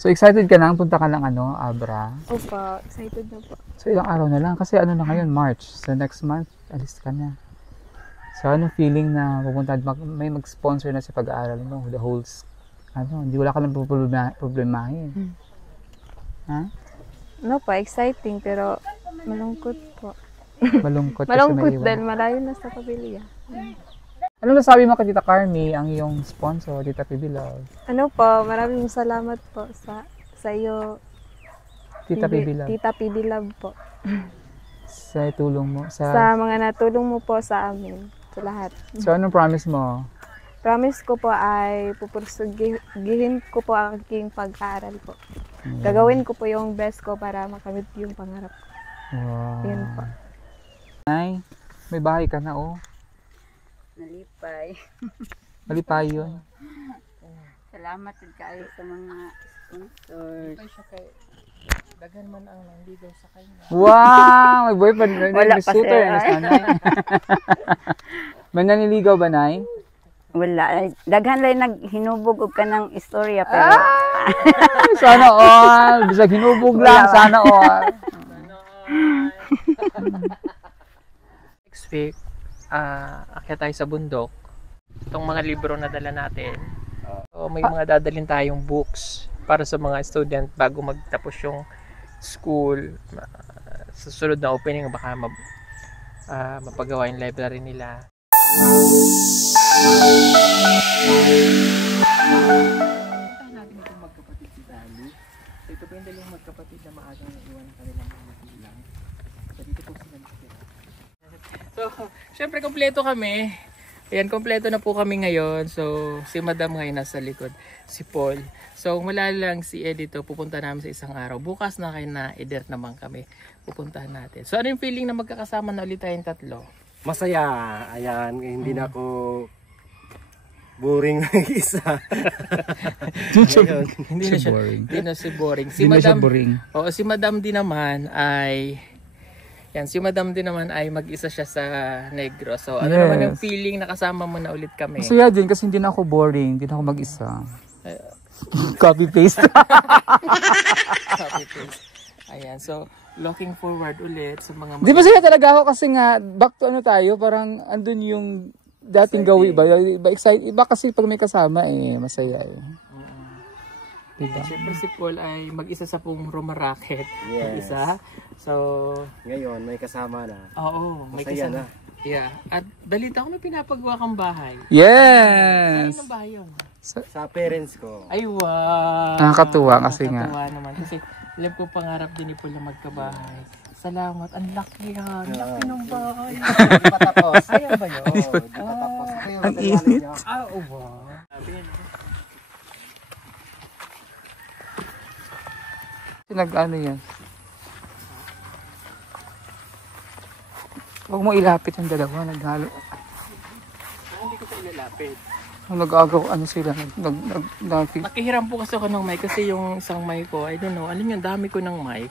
So excited ka na? Punta ka ng ano, Abra? Opo, excited na po. So ilang araw na lang? Kasi ano na ngayon, March. So next month, alis ka na. So anong feeling na pupunta, may mag-sponsor na sa pag-aaral mo? The whole, hindi wala ka lang problemahin. Ha? No po, exciting pero malungkot po. Malungkot kasi Malungkot may dahil iwan. malayo na sa pamilya. Ano nasabi mo kay Tita Carmi, ang iyong sponsor, Tita Pibilove? Ano po, maraming salamat po sa iyo. Tita Pibilove, Tita PB Love po. sa tulong mo. Sa mga natulong mo po sa amin, sa lahat. So anong promise mo? Promise ko po ay pupursugihin ko po ang aking pag-aaral po. Gagawin ko po yung best ko para makamit yung pangarap ko. Wow. Yan po. Ay, may bahay ka na oh. Nalipay. Malipay yun. Salamat kayo sa mga sponsors. Daghan man ang nanligaw sa kanya. Wow! May boyfriend. Wala may pa, suitor, sir. nanay. May naniligaw ba, Nay? Wala. Daghan lang naghinubog og kanang istorya pero Sana all. Bisag hinubog lang. Wala. Sana all. Next week, akyat tayo sa bundok. Itong mga libro na dala natin. So, may mga dadalhin tayong books para sa mga student bago magtapos yung school. Sa sunod na opening, baka mapagawa yung library nila. Natin itong magkapatid si Dali. So, ito po yung dalawang magkapatid na maagang iwan kanilang mga magulang. So, dito po sila nakatira. So, syempre kompleto kami. Ayan, kompleto na po kami ngayon. So, si Madam ngayon nasa likod, si Paul. So, wala lang si Edito, pupunta namin sa isang araw. Bukas na kayo na Eder naman kami. Pupuntahan natin. So, ano yung feeling na magkakasama na ulit tayong tatlo? Masaya. Ayan, hindi na ako boring ng isa. Hindi na siya boring. Hindi na siya boring. Si Hindi na siya Madam, boring. oo, si Madam din naman ay mag-isa siya sa Negros. So, ano Yes. naman yung feeling na kasama mo na ulit kami? Masaya din kasi hindi na ako boring. Hindi na ako mag-isa. Copy-paste. Copy paste. Ayan, so looking forward ulit sa mga Di ba masaya talaga ako kasi nga, back to ano tayo, parang andun yung dating gawi ba? Iba excited. Iba kasi pag may kasama masaya eh. Diba? Siyempre si Paul ay mag-isa sa pong Roma Racket. Yes. Mag-isa. So, Ngayon, may kasama na. oo, may Masaya kasama. na. Yeah. At balita ko may pinapagawa kang bahay. Yes! Saan ang bahay yun? Sa parents ko. Ay, wow! Nakakatuwa kasi nga. Nakakatuwa naman. Kasi alam ko pangarap din ni Paul na magkabahay. Salamat. Ang laki yan. Ang laki ng bahay. Hindi pa tapos. Ayan ba yun? Oo, hindi pa tapos. Ang init. Ah, oh, wow. Sabi yan. Nag-ano yan? Huwag mo ilapit yung dalawa. Naghalo. Hindi ko pa ilalapit. Nag-agaw, ano sila? Nakihiram po kasi ako ng mic kasi yung isang mic ko, I don't know, alam niyo, dami ko ng mic.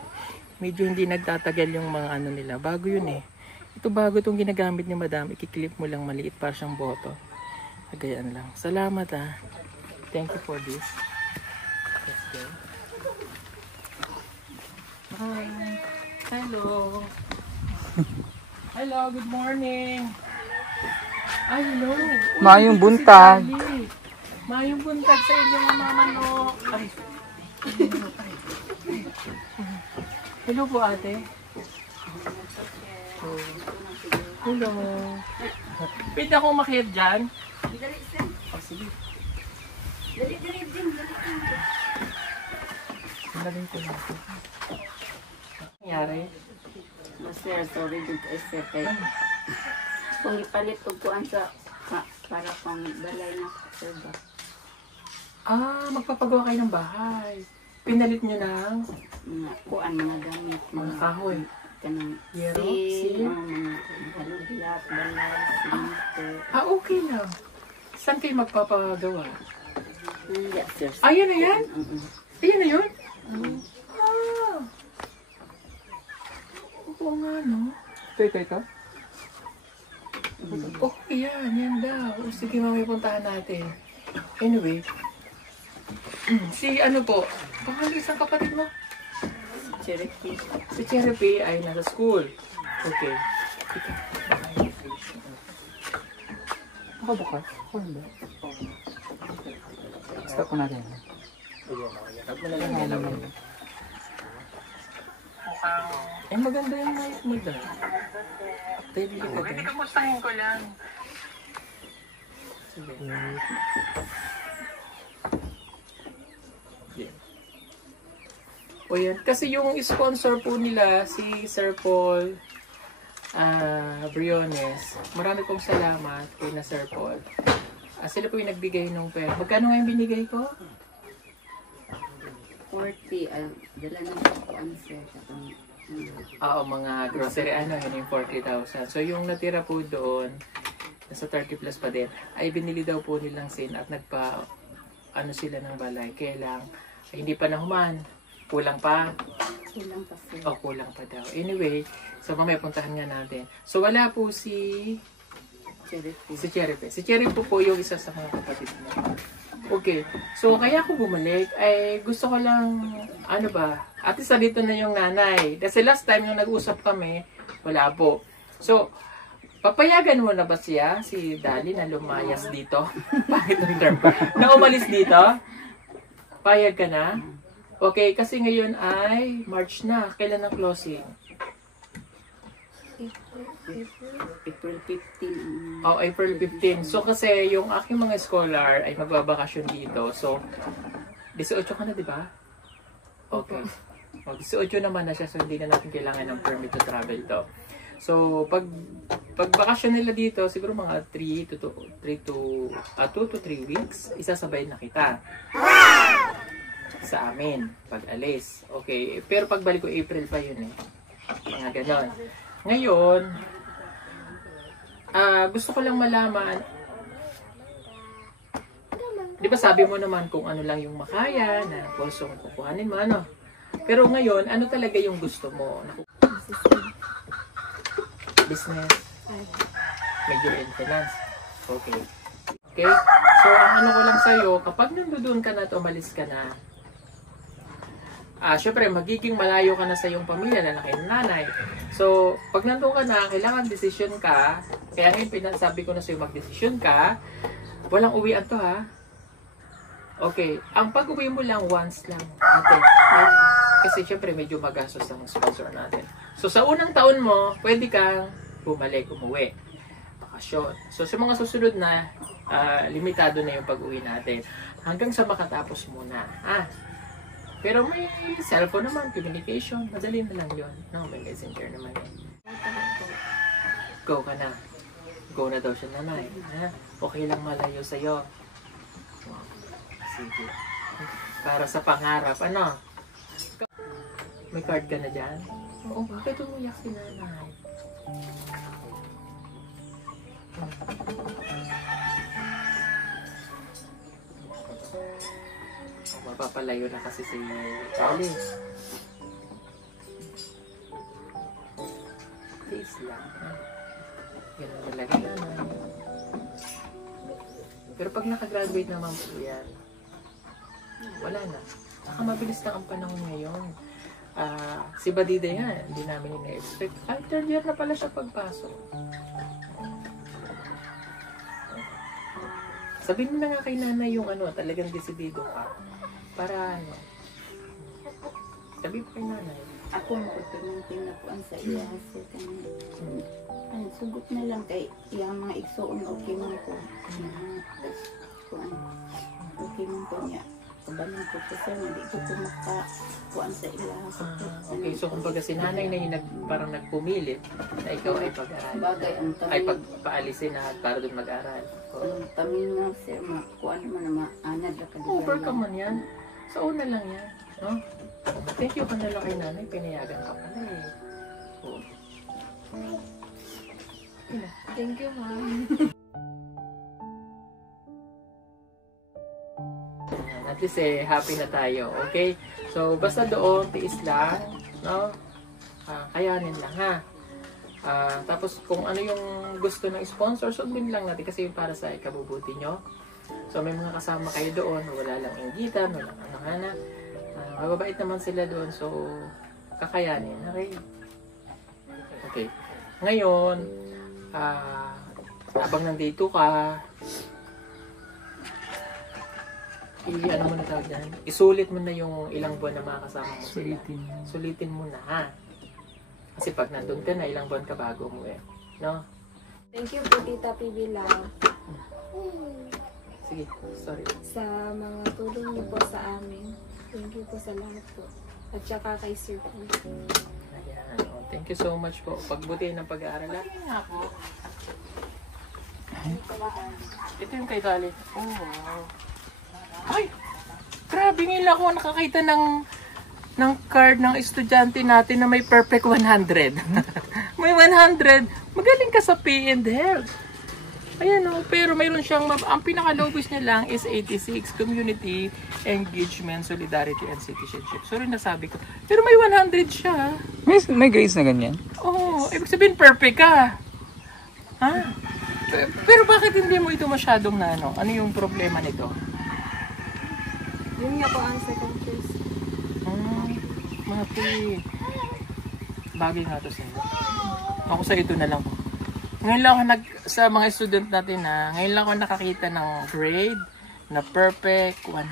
Medyo hindi nagtatagal yung mga ano nila. Bago yun eh. Ito bago itong ginagamit ni Madam. Ikiklip mo lang maliit para siyang boto. Nagayaan lang. Salamat ah. Thank you for this. Let's go. Hi. Hello. Hello, good morning. Ay, hello. Uy, Mayong dito si buntag. Dali. Mayong buntag sa inyo mga manok. Ay. Hello po ate. Hello. Pwede akong makiat dyan? Oh, sige. Dali ko na. Nangyari? Sir, sorry dito sir kay kung ipalit ko kuan sa para pang balay na sir ba. Ah, magpapagawa kayo ng bahay. Pinalit nyo ng Mga kuan mga gamit mga kahoy. kanang Yero, sil, sil. mga haluglat, balay, simento. Ah, okay lang. Saan kayo magpapagawa? Yes, sir. Ayun na yan? Ayun na yun? Ah. Oo nga, no? Ito. Oh, yan daw. O, sige, mamaya puntahan natin. Anyway, Si ano po? Pangalan isang kapatid mo? Cherokee. Si Cherokee ay nasa school. Okay. Ako ba ka? Ako ba? Stop ko natin. Eh, maganda yung mic mo dyan. Tayo, bili ka dyan. Kamustahin ko lang. Sige. Yeah. O yan. Kasi yung sponsor po nila, si Sir Paul Briones, marami pong salamat kay na Sir Paul. Sila po yung nagbigay ng pera. Magkano nga yung binigay ko? 40. Dala na po ang sir. Oo, mga grocery, yun yung 40,000. So, yung natira po doon, nasa 30 plus pa din, ay binili daw po nilang sin at sila ng balay. Kaya lang, hindi pa nahuman. Kulang pa. Kulang pa sir. O, kulang pa daw. Anyway, so mamaya puntahan nga natin. So, wala po si Cherokee. Si Cherry po yung isa sa mga kapatid mo. Okay. So, kaya ako bumalik, ay gusto ko lang, at least dito na yung nanay. Kasi last time yung nag-usap kami, wala po. So, papayagan mo na ba siya, si Dali, na lumayas dito? Bakit ang term pa? Na umalis dito? Payag ka na? Okay, kasi ngayon ay March na. Kailan ang closing? April 15. Oh, April 15. So, kasi yung aking mga scholar ay magbabakasyon dito. So, 18 ka na, di ba? Okay. O, 18 naman na siya. So, hindi na natin kailangan ng permit to travel to. So, pag bakasyon nila dito, siguro mga 2 to 3 weeks, isasabay na kita. Sa amin, pag alis. Okay. Pero pagbalik ko, April pa yun eh. Mga ganon. Ngayon, gusto ko lang malaman, di ba sabi mo naman kung ano lang yung makaya, na kursong kukuhanin mo, ano? Pero ngayon, ano talaga yung gusto mo? Business. Major in finance. Okay. Okay? So, ang ano ko lang sa'yo, kapag nandoon ka na at umalis ka na, syempre, magiging malayo ka na sa iyong pamilya, lalaki ng nanay. So, pag nandun ka na, kailangan desisyon ka. Kaya ngayon, pinasabi ko na sa'yo, mag-desisyon ka. Walang uwian to, ha? Okay. Ang pag-uwi mo lang, once lang. Okay. Kasi, syempre, medyo magastos ang sponsor natin. So, sa unang taon mo, pwede kang bumalik, umuwi. Bakasyon. So, sa mga susunod na, limitado na yung pag-uwi natin. Hanggang sa makatapos muna. Pero may cellphone naman, communication, madali na lang yun. No, may messenger naman yun. Go ka na. Go na daw siya nanay. Okay lang malayo sa'yo. Wow. Sige. Para sa pangarap, ano? May card ka na dyan? Oo, bakit umiyak si nanay? Mapapalayo na kasi si Charlie. Please lang. Ganun talaga na. Pero pag nakagraduate naman po yan, wala na. Saka mabilis na ang panahon ngayon. Si Badida yan, hindi namin ina-expect. Third year na pala siya pagpasok. Sabihin mo na nga kay nanay yung talagang desidido ka. Para sabi po kay nanay. Ako ang pagkamunting na po ang sa iya. Sugot na lang kay yung mga igsoon okay man ko. Okay man ko niya. Kabalang ko po sir, hindi ko po makakuan sa iya. Okay, so kumbaga si nanay na yung parang nagpumilit na ikaw ay pag-aral. Bagay ang Ay pagpaalisin na para doon mag-aral. kami nga sir, kuan naman na maanad na kadiyan. Overcome man yan. Sa una lang yan. No? Thank you ka na lang kay nanay. Pinayagan ka pala eh. Oh. Thank you, ma'am. At least happy na tayo. Okay? So, basta doon, tiis lang. No? Kayanin lang ha. Tapos kung ano yung gusto ng sponsor, sundin lang natin kasi yung para sa ikabubuti nyo. So may mga kasama kayo doon, wala lang inggitan, wala lang anak-anak. Mababait naman sila doon, so kakayanin. Okay. Okay. Ngayon, habang nandito ka, ano mo na tawag dyan? Isulit mo na yung ilang buwan na makakasama mo sila. Sulitin mo na, ha? Kasi pag nandun ka na, ilang buwan ka bago mo no? Thank you po, Tita PB Love, Sige, sorry. sa mga tulong niyo po sa amin. Thank you po sa lahat po. At saka kay Sir po. Ayan. Thank you so much po. Pagbutihin ng pag-aaral. Lagi nga po. Ito yung kay Dali. Oh, wow. Ay! Grabe ngayon lang ako nakakita ng card ng estudyante natin na may perfect 100. May 100. Magaling ka sa P&L. Ayan o, pero mayroon siyang, ang pinaka-lowest niya lang is 86, Community, Engagement, Solidarity, and Citizenship. Sorry nasabi ko. Pero may 100 siya. May grades na ganyan? Oo, ibig sabihin perfect ka. Ha? Pero bakit hindi mo ito masyadong na ano? Ano yung problema nito? Yun nga po ang second choice. Mati. Bagay nga to sa'yo. Ako sa ito na lang po. Ngayon lang ako sa mga student natin ngayon lang ako nakakita ng grade na perfect 100.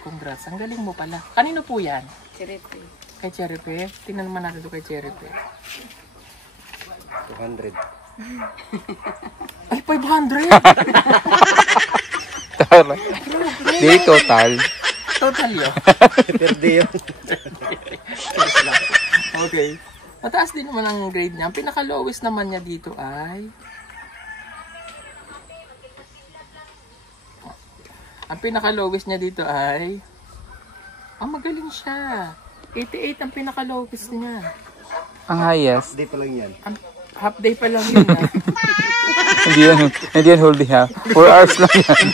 Congrats. Ang galing mo pala. Kanino po yan? Chiripe. Kay Cheripe? Tingnan naman natin ito kay Cheripe. 200. Ay, 500! Tara. Di total. Total yun. Perde yun. Okay. Mataas din naman ang grade niya. Ang pinaka-lowest naman niya dito ay... Ang pinaka-lowest niya dito ay... magaling siya. 88 ang pinaka-lowest niya. Ang highest. Di pa lang yan. Half day pa lang yun. Hindi yan whole day ha. 4 hours lang yan.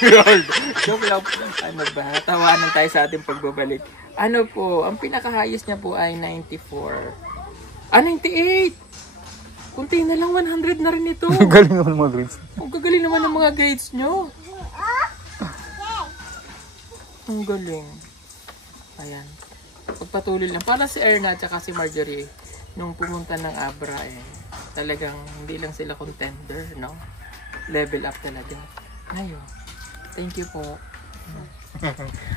Joke lang. Ano ba? Tawanan tayo sa ating pagbabalik. Ano po, ang pinaka-highest niya po ay 94. 98! Kunti na lang, 100 na rin ito. Galing naman mga grades. Ang gagaling naman ng mga grades nyo. Ang galing. Ayan. Pagpatuloy lang. Para si Erna at saka si Marjorie, nung pumunta ng Abra, talagang hindi lang sila contender, no? Level up talaga. Ngayon, thank you po.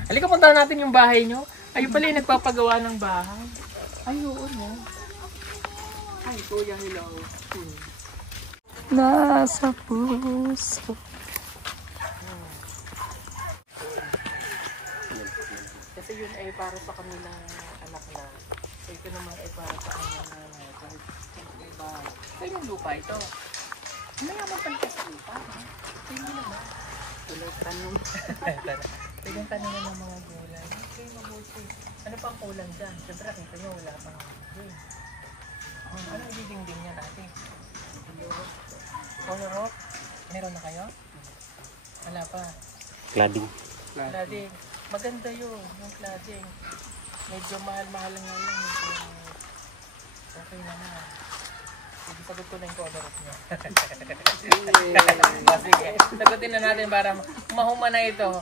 Halika, puntahan natin yung bahay nyo. Ayun pala yung nagpapagawa ng bahay. Ay, oo, no? Ay, kuya, hello. Nasa puso. Kasi yun ay para sa kanilang anak na. So ito naman ay para sa kanilang nanay. Kaya yung lupa ito. Mayaman pala sa lupa. Kaya hindi naman. Tuloy tanong. Pwedeng tanong ng mga gulay. Okay, mabuti. Ano pang kulang dyan? Siyempre, kita nyo, wala pang gulay. Ano yung dingding niya natin? Color rock? Meron na kayo? Wala pa. Cladding. Cladding. Maganda yun, yung cladding. Medyo mahal-mahal lang yun. Okay naman. Sige, sagot ko na yung color rock niya. Sige, sagutin na natin para mahuma na ito.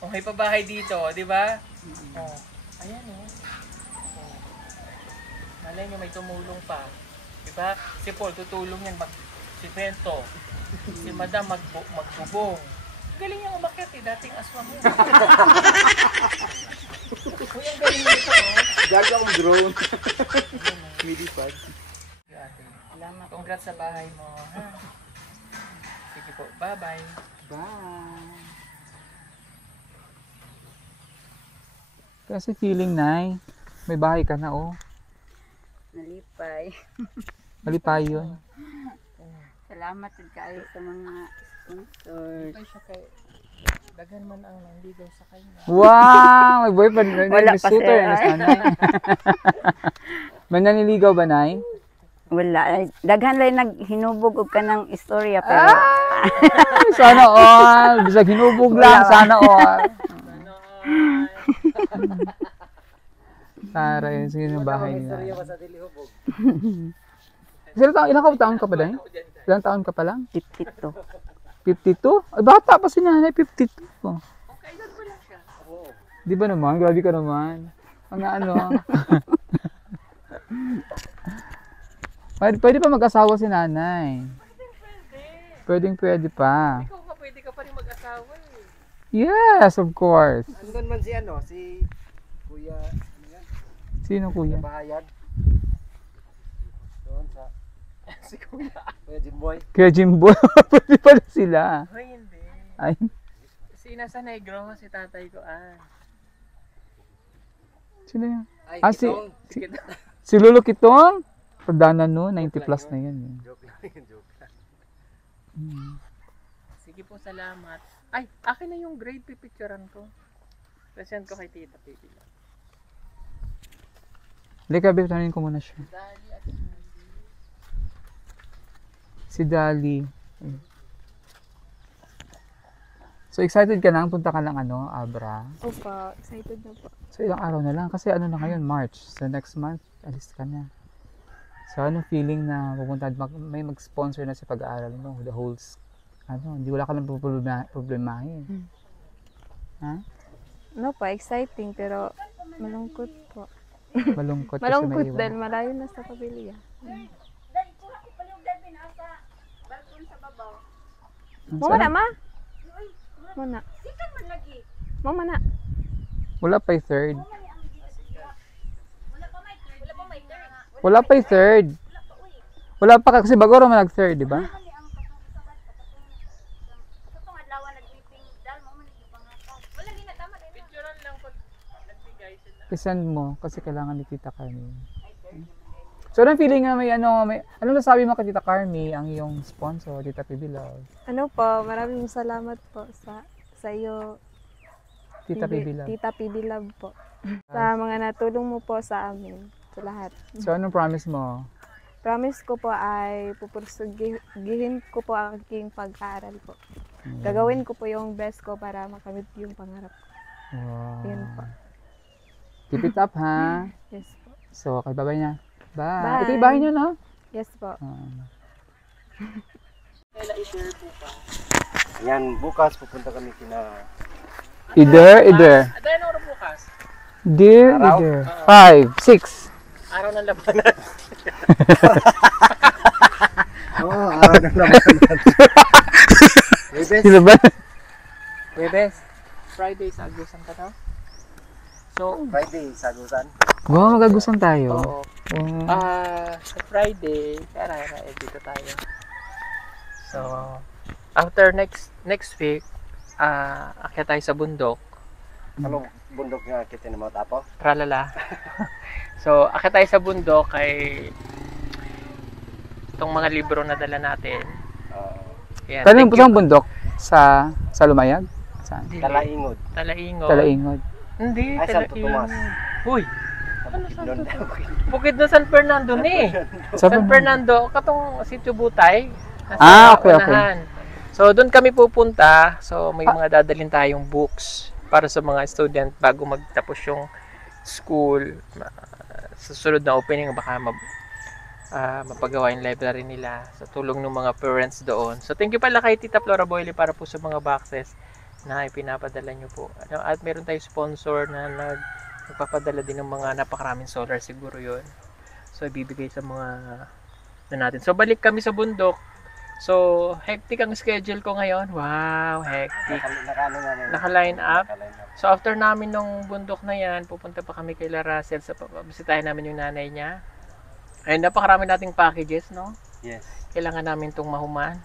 O, may pabahay dito, di ba? Oh, ayan malay nyo may tumulong pa. Diba? Si Paul tutulong yan mag-simento. Si Madam magbubong. Galing niyang umakyat dating aswang yun. Uy, ang galing nito. Gago akong drone. Midipad. Salamat. Congrats sa bahay mo. Ha? Sige po. Bye-bye. Bye. Kasi feeling may bahay ka na Nalipay. Malipay yun. Salamat din kayo sa mga sponsors. Ay, siya kay... Dagan man ang nandigaw sa kanya. Wow! May boyfriend. Wala pa, shooter. sir. May naniligaw ba, Nay? Wala. Daghan lang naghinubog og ka ng istorya pero Sana all. Bisag hinubog lang. Sana all. Tara yun. Sige yung bahay nila. Ilang taon ka pa, Day? Ilang taon ka pa lang? 52. 52? Ay, bata pa si nanay, 52. Okay, edad mo lang siya. Oo. Di ba naman? Grabe ka naman. Mga ano. Pwede pa mag-asawa si nanay. Pwede pa. Ikaw nga, pwede ka pa rin mag-asawa eh. Yes, of course. Andun man si ano, si Kuya, ano yan? Sino kuya? Bahayag. Doon sa Si Kuya. Kuya Jimboy. Kaya Jimbo. Pwede pa rin sila. Ay, hindi. Ay, Si nasa Negro, si tatay ko. sino yan? Ay, Ah, Kitong. Si Lolo Kitong? Pagdana no, 90 plus na yan. Joke lang yun, joke lang. Sige po, salamat. Ay, akin na yung grade, pipicturean ko. Present ko kay Tita Pipi. Lika, babe, tanongin ko muna siya. Dali at Si Dali. Ayun. So, excited ka na? Punta ka lang ano, Abra? Opo, excited na po. So, ilang araw na lang. Kasi ano na ngayon, March. So, next month, alis ka na. So, anong feeling na pupunta, may mag-sponsor na sa pag-aaral mo? The whole, hindi wala ka lang problemahin. Ha? No po, exciting pero malungkot po. Malungkot kasi Malungkot may iwan. dahil malayo na sa pamilya. Mama na, ma? Muna. Mama na. Wala pa yung third. Wala pa yung third. Wala pa kasi bago naman nag-third, di ba? picturean lang pag nagbigay sila. I-send mo kasi kailangan ni Tita Carmi. So, anong feeling nga anong nasabi mo kay Tita Carmi, ang iyong sponsor, Tita PB Love? Ano po, maraming salamat po sa iyo, Tita PB Love. Tita PB Love po. Sa mga natulong mo po sa amin, sa lahat. So, anong promise mo? Promise ko po ay pupursugihin ko po ang aking pag-aaral po. Gagawin ko po yung best ko para makamit yung pangarap ko. Wow. Yun po. Keep it up, ha? Yes po. So, okay, bye-bye na. Bye. Bye. Ito yung bahay niyo, no? Yes po. Kaya i-share po pa. Yan, bukas pupunta kami kina... Either. Dahil ano bukas? Dear, Araw? either. 5, 6. Araw ng labanan. Oo, araw na naman. Webes. Sino ba? Webes. Friday sa Agusan ka na? So, Friday, sagutan. Wow, magagusan tayo. oo. Wow. Sa Friday, dito tayo. So, after next week, akyat tayo sa bundok. Anong bundok nga kita na mga tapo? Tralala. So, akyat tayo sa bundok kay itong mga libro na dala natin. Yan, Tanong thank po you. sa bundok? Sa Lumayag? Saan? Hindi. Talaingod. Talaingod. Talaingod. Hindi, Ay, Santo Tomas. Uy, Doon daw. bukid na San Fernando ni. San Fernando, katong Sitio Butay. Nasa Okay. unahan. So, doon kami pupunta. So, may mga dadalhin tayong books para sa mga student bago magtapos yung school. Sa susunod na opening, baka mapagawa yung library nila sa tulong ng mga parents doon. So, thank you pala kay Tita Flora Boyle para po sa mga boxes na ipinapadala nyo po. At meron tayong sponsor na nagpapadala din ng mga napakaraming solar, siguro yun. So, ibibigay sa mga natin. So, balik kami sa bundok. So, hectic ang schedule ko ngayon. Wow, hectic. Naka-line up. So, after namin nung bundok na yan, pupunta pa kami kay La Russell. Bisitahin namin yung nanay niya. Ayun, napakarami nating packages, no? Yes. Kailangan namin itong mahuman.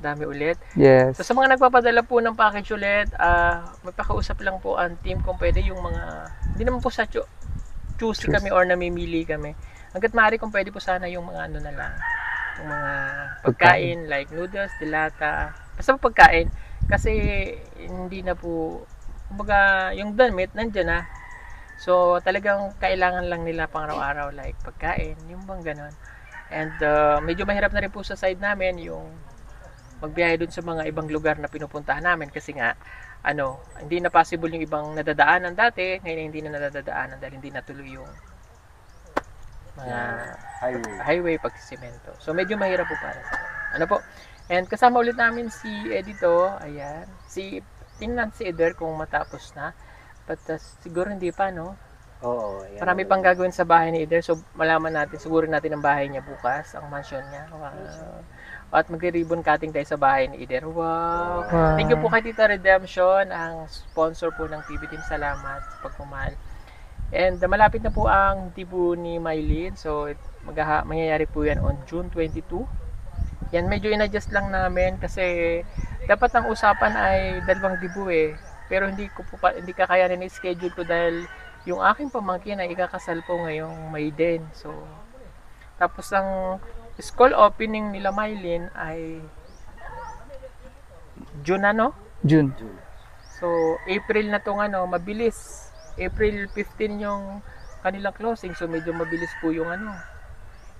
Dami ulit. Yes. So, sa mga nagpapadala po ng package ulit, magpakausap lang po ang team kung pwede yung mga, hindi naman po sa choosy kami or namimili kami. Hanggat maaari kung pwede po sana yung mga ano na lang, yung mga pagkain like noodles, dilata, basta po pagkain. Kasi hindi na po, kumbaga yung damit nandyan na. So talagang kailangan lang nila pang araw-araw like pagkain, yung bang ganon. And medyo mahirap na rin po sa side namin yung magbiyahe dun sa mga ibang lugar na pinupuntahan namin kasi nga hindi na possible yung ibang nadadaanan dati, ngayon hindi na nadadaanan dahil hindi natuloy yung mga highway pagsisemento. So medyo mahirap po para sa ano po. And kasama ulit namin si Edito. Ayan. Tingnan si Eder kung matapos na. But siguro hindi pa, no? Oo. Ayan. Marami pang gagawin sa bahay ni Eder. So, malaman natin, siguro natin ang bahay niya bukas, ang mansion niya. Wow. At magre-ribbon cutting tayo sa bahay ni Eder. Wow. Wow. Thank you po kay Tita Redemption, ang sponsor po ng PB Team. Salamat sa pagmamahal. And malapit na po ang dibu ni Mylene. So, mangyayari po yan on June 22. Yan, medyo in-adjust lang namin kasi dapat ang usapan ay 2 dibu eh. Pero hindi kakayanin i-schedule ko dahil yung aking pamangkin ay ikakasal po ngayong May din. So, tapos ang school opening nila Mylene ay June June. So, April na tong mabilis. April 15 yung kanilang closing. So, medyo mabilis po yung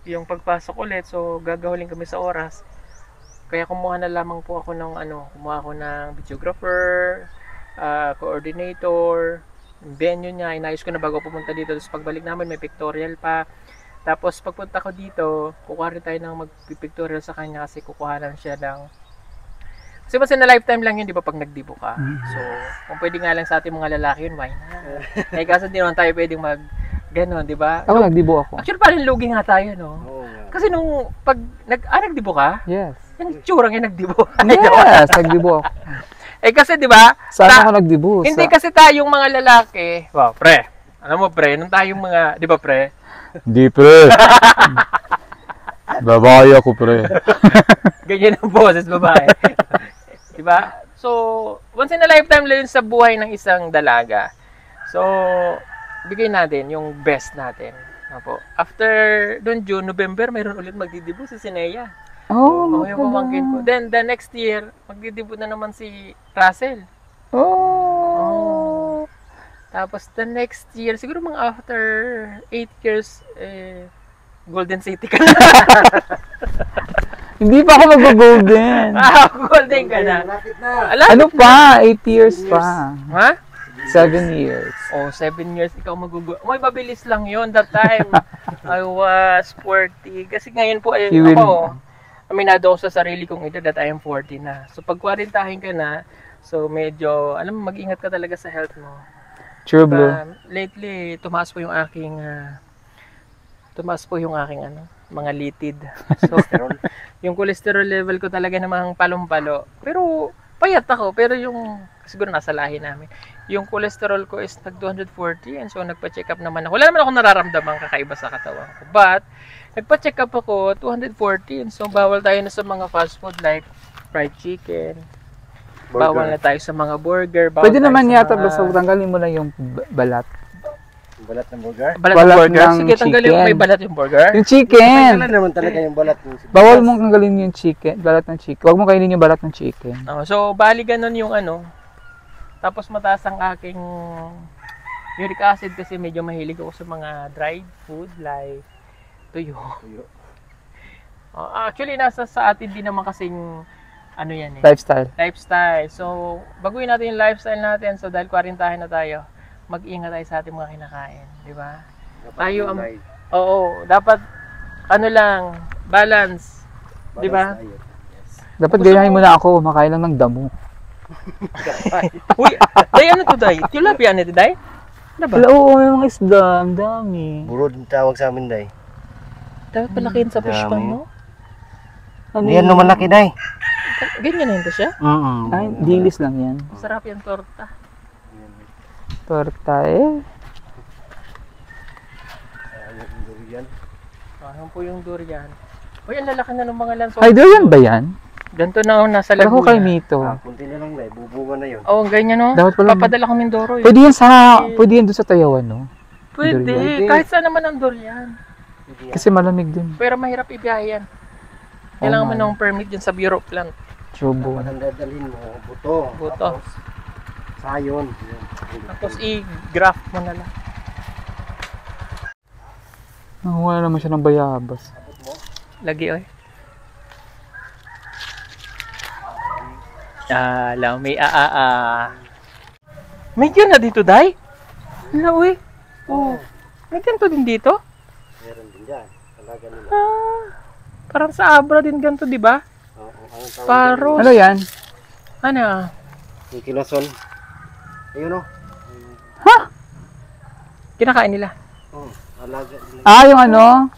yung pagpasok ulit. So, gagawin kami sa oras. Kaya kumuha na lamang po ako ng kumuha ako ng videographer, coordinator, venue niya. Inayos ko na bago pumunta dito. Tapos pagbalik namin, may pictorial pa. Tapos pagpunta ko dito, kukuha rin tayo ng mag-pictorial sa kanya kasi kukuhanan siya ng kasi basta na lifetime lang yun, di ba, pag nagdibo ka. So, kung pwede nga lang sa ating mga lalaki yun, why not? Eh, kaso di naman tayo pwedeng ganon, di ba? Ako nagdibo ako. Actually, parang lugi nga tayo, no? Oo nga. Kasi nung pag nagdibo ka, Yes. yung tsurang yung nagdibo. Yes, nagdibo ako. Eh kasi, di ba? Saan ako nagdibo? Hindi kasi tayong mga lalaki. Wow, pre. Alam mo, pre, nung tayong mga, di ba, pre? Hindi, pre. Babae ako, pre. Ganyan ang boses, babae. Diba? So, once in a lifetime lang yun sa buhay ng isang dalaga. So, bigay natin yung best natin. Apo. After doon June, November, mayroon ulit magdidibo si Sinea. Oh, Yung pamangkin ko. Then, the next year, magdidibo na naman si Russell. Oh. Tapos, the next year, siguro mga after 8 years, Golden City ka na. Hindi pa ako mag-golden. Golden ka na. Malapit na. Ano pa? 8 years pa. Ha? 7 years. Oh, 7 years ikaw May mabilis lang yon that time. I was 40. Kasi ngayon po, You will- aminado ako sa sarili kong edad that I am 40 na. So, pag quarantahin ka na, so medyo, alam mo, mag-ingat ka talaga sa health mo. True, Blue. Lately, tumaas po yung aking mga litid. So, yung cholesterol level ko talaga namang palong-palo. Pero, payat ako. Pero yung, siguro nasa lahi namin. Yung cholesterol ko is nag-240. And so, nagpa-check up naman ako. Wala naman ako nararamdamang kakaiba sa katawan ko. But, nagpa-check up ako, 240. And so, bawal tayo na sa mga fast food like fried chicken. Bawal na tayo sa mga burger. Bawal Pwede tayo naman sa yata, mga- basta tanggalin mo lang yung balat. Balat ng burger. Balat, Balat ng burger? ng Sige, tanggalin mo. chicken. May balat yung burger? Yung chicken! Kailan naman talaga yung balat ng Bawal mong tanggalin yung chicken, balat ng chicken. Huwag mong kainin yung balat ng chicken. So, bali ganun yung Tapos mataas ang aking uric acid kasi medyo mahilig ako sa mga dried food like tuyo. Actually, nasa sa atin din naman kasing yan eh. Lifestyle. So, baguhin natin yung lifestyle natin. So, dahil kwarintahin na tayo, mag-ingat tayo sa ating mga kinakain. Di ba? Tayo dapat balance. Di ba? Dapat Gusto gayahin mo- mo na ako, makain lang ng damo. Uy, day, ano to, day? Tilapia, ano to, day? Ano ba? Wala, oo, may mga isda, ang dami. Burod ang tawag sa amin, day. Dapat palakihin sa fish pan mo. Ano Hindi yan naman laki, day. Ganyan na yun siya. Ay, dilis lang yan. Sarap yung torta. Torta eh. Yung durian. Ano po yung durian? Uy, ang lalaki na ng mga lanso. Ay, durian ba yan? Ganito na nasa Kala ko kay Laguna. Mito. Kunti na lang, day. Bubunga na yun. Oo, ganyan no. Dapat pala- Papadala ko Mindoro eh. Pwede yan doon sa Tayawan, no? Pwede. durian. Kahit saan naman ang durian. Kasi malamig din. Pero mahirap ibiyahe yan. Kailangan mo nga. ng permit dyan sa Bureau of Plant. Chubo. Dapat ang dadalhin mo, buto. Buto. Tapos, sayon. Tapos i-graft mo na lang. Nakuha naman siya ng bayabas. Lagi oy. Alam, may May na dito, Day? Wala, uy. Oh. May ganito din dito? Meron din dyan. Talaga nila. Parang sa Abra din ganito, di ba? Ang tawag Paros. Ano yan? Ano? dyan, yung kinason. Ayun o. Kinakain nila. Oh, alaga nila. Ah, yung ano?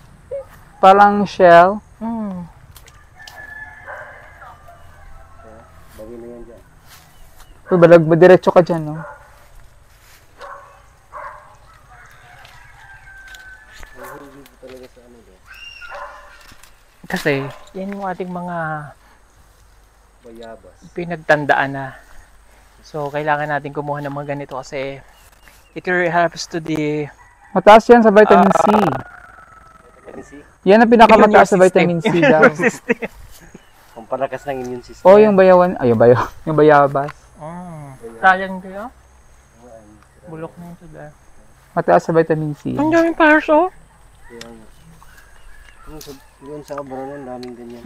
Parang shell. Mm. Bagay na yan dyan. Uy, balag, madiretso ka dyan, no? Ang hindi ko talaga sa ano dyan. Kasi, yan yung ating mga Bayabas. pinagtandaan na. So, kailangan natin kumuha ng mga ganito kasi it really helps to the Mataas yan sa vitamin C. Vitamin C. Yan ang pinakamataas sa immune vitamin C daw. system. Pampalakas ng immune system. O, yung bayawan, ay, yung bayabas. Sayang kayo? Bulok na ito dahil. Mataas sa vitamin C. Ang daming paros, oh. Kaya nga. Doon sa Abranon, daming ganyan.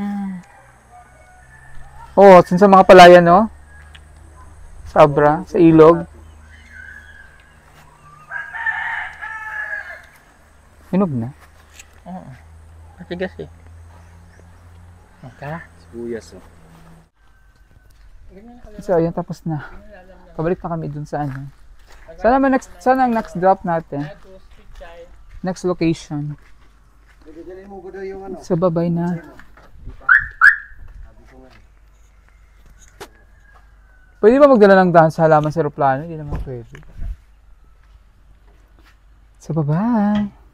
Oo, dun sa mga palayan, no? Sa Abra, sa ilog. Hinog na. Oo. Matigas eh. Okay. Sibuyas, oh. So, ayun, tapos na. Pabalik na kami dun sa ano. Sana ang next drop natin. Next location. Dali mo ko daw yung ano. Sa babay na. Pwede ba magdala ng dahon sa halaman sa aeroplano? Hindi naman pwede. Sa babay.